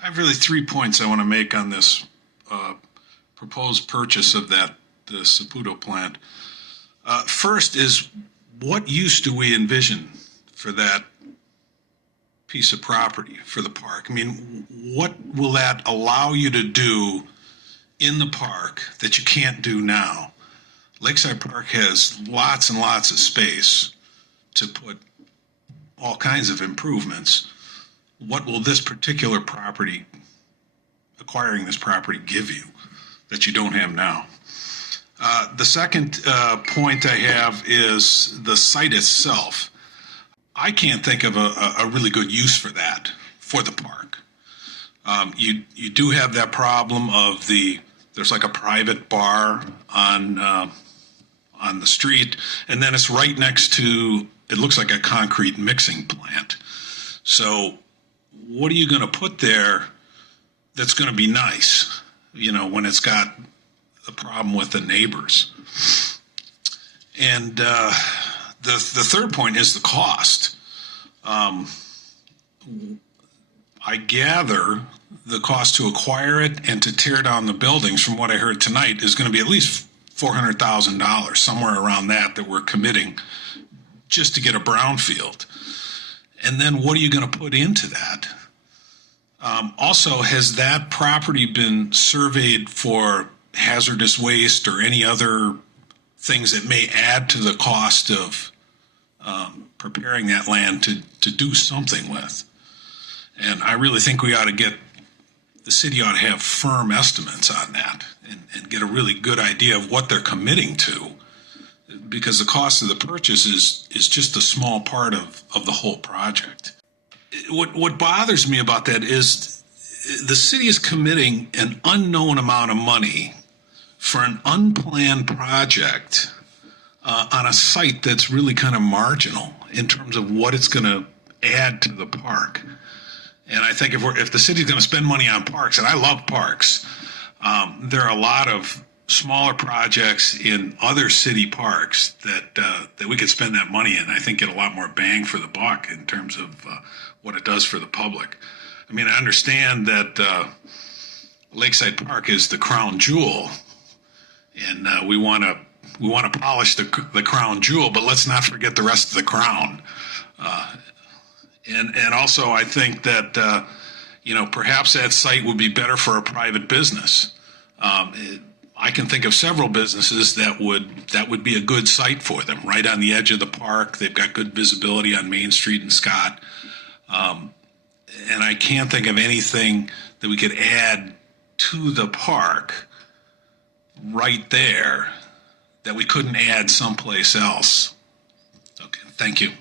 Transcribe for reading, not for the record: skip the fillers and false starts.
I have really 3 points I want to make on this uh, proposed purchase of the Saputo plant. First is, what use do we envision for that piece of property for the park? I mean, what will that allow you to do in the park that you can't do now? Lakeside Park has lots and lots of space to put all kinds of improvements. What will this particular property, acquiring this property, give you that you don't have now? The second point I have is the site itself. I can't think of a really good use for that for the park. You do have that problem of there's like a private bar on the street, and then it's right next to, it looks like a concrete mixing plant. So what are you going to put there that's going to be nice, when it's got a problem with the neighbors? And the third point is the cost. I gather the cost to acquire it and to tear down the buildings, from what I heard tonight, is going to be at least $400,000, somewhere around that we're committing just to get a brownfield. And then what are you going to put into that? Also, has that property been surveyed for hazardous waste or any other things that may add to the cost of preparing that land to do something with? And I really think the city ought to have firm estimates on that and get a really good idea of what they're committing to, because the cost of the purchase is just a small part of the whole project. What bothers me about that is the city is committing an unknown amount of money for an unplanned project on a site that's really kind of marginal in terms of what it's going to add to the park. And I think if the city's going to spend money on parks, and I love parks, there are a lot of smaller projects in other city parks that we could spend that money in. I think get a lot more bang for the buck in terms of what it does for the public. I mean, I understand that Lakeside Park is the crown jewel, and we want to polish the crown jewel, but let's not forget the rest of the crown. And also, I think that perhaps that site would be better for a private business. I can think of several businesses that would be a good site for them, right on the edge of the park. They've got good visibility on Main Street and Scott. And I can't think of anything that we could add to the park right there that we couldn't add someplace else. Okay, thank you.